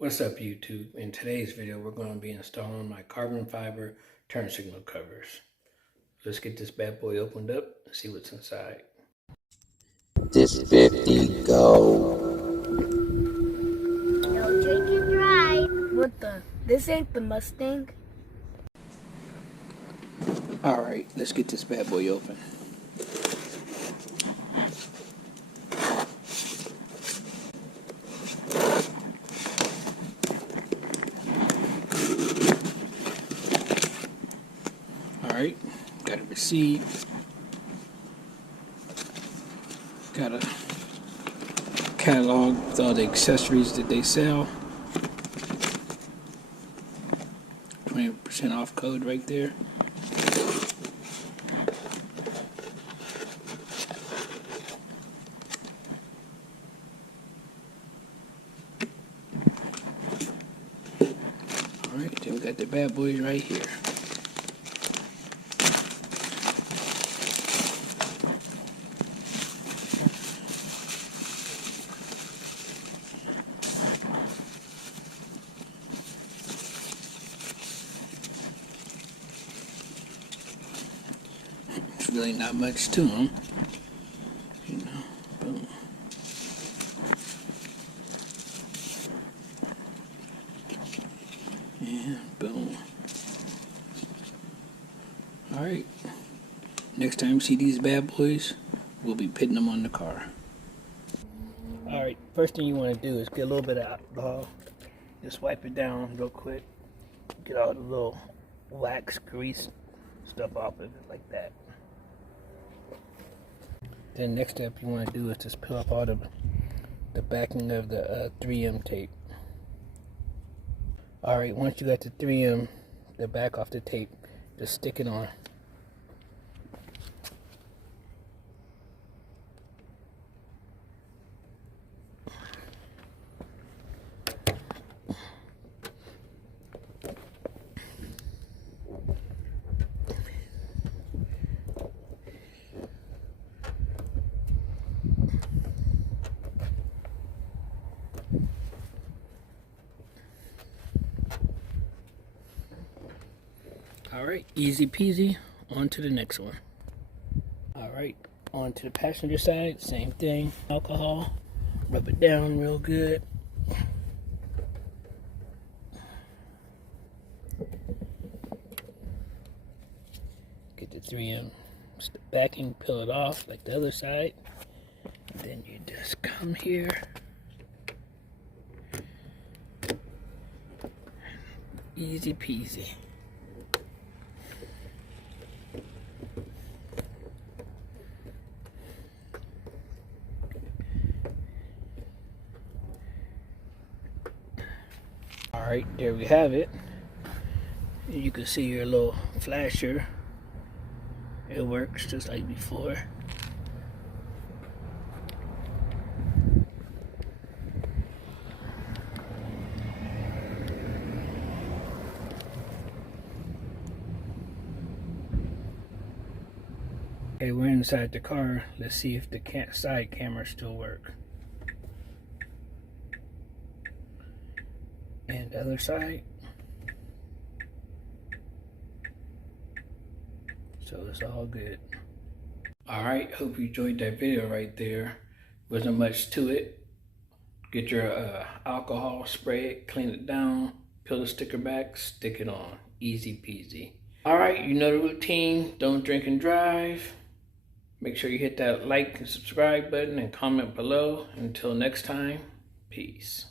What's up YouTube? In today's video we're going to be installing my carbon fiber turn signal covers. Let's get this bad boy opened up and see what's inside. This 50 go. No drink and drive. What the? This ain't the Mustang? Alright, let's get this bad boy open. Alright, got a receipt. Got a catalog with all the accessories that they sell. 20% off code right there. Alright, then we got the bad boys right here. It's really not much to them, you know. Boom. And boom. Alright, next time you see these bad boys, we'll be pitting them on the car. Alright, first thing you want to do is get a little bit of alcohol. Just wipe it down real quick. Get all the little wax, grease stuff off of it like that. Then next step you want to do is just peel off all the backing of the 3M tape. Alright, once you got the 3M, the back off the tape, just stick it on. Alright, easy peasy, on to the next one. Alright, on to the passenger side, same thing, alcohol, rub it down real good. Get the 3M backing, peel it off like the other side. And then you just come here. Easy peasy. Alright, there we have it. You can see your little flasher. It works just like before. Okay, we're inside the car. Let's see if the side cameras still work. And the other side. So it's all good. Alright, hope you enjoyed that video right there. Wasn't much to it. Get your alcohol, spray it, clean it down, peel the sticker back, stick it on. Easy peasy. Alright, you know the routine. Don't drink and drive. Make sure you hit that like and subscribe button and comment below. Until next time, peace.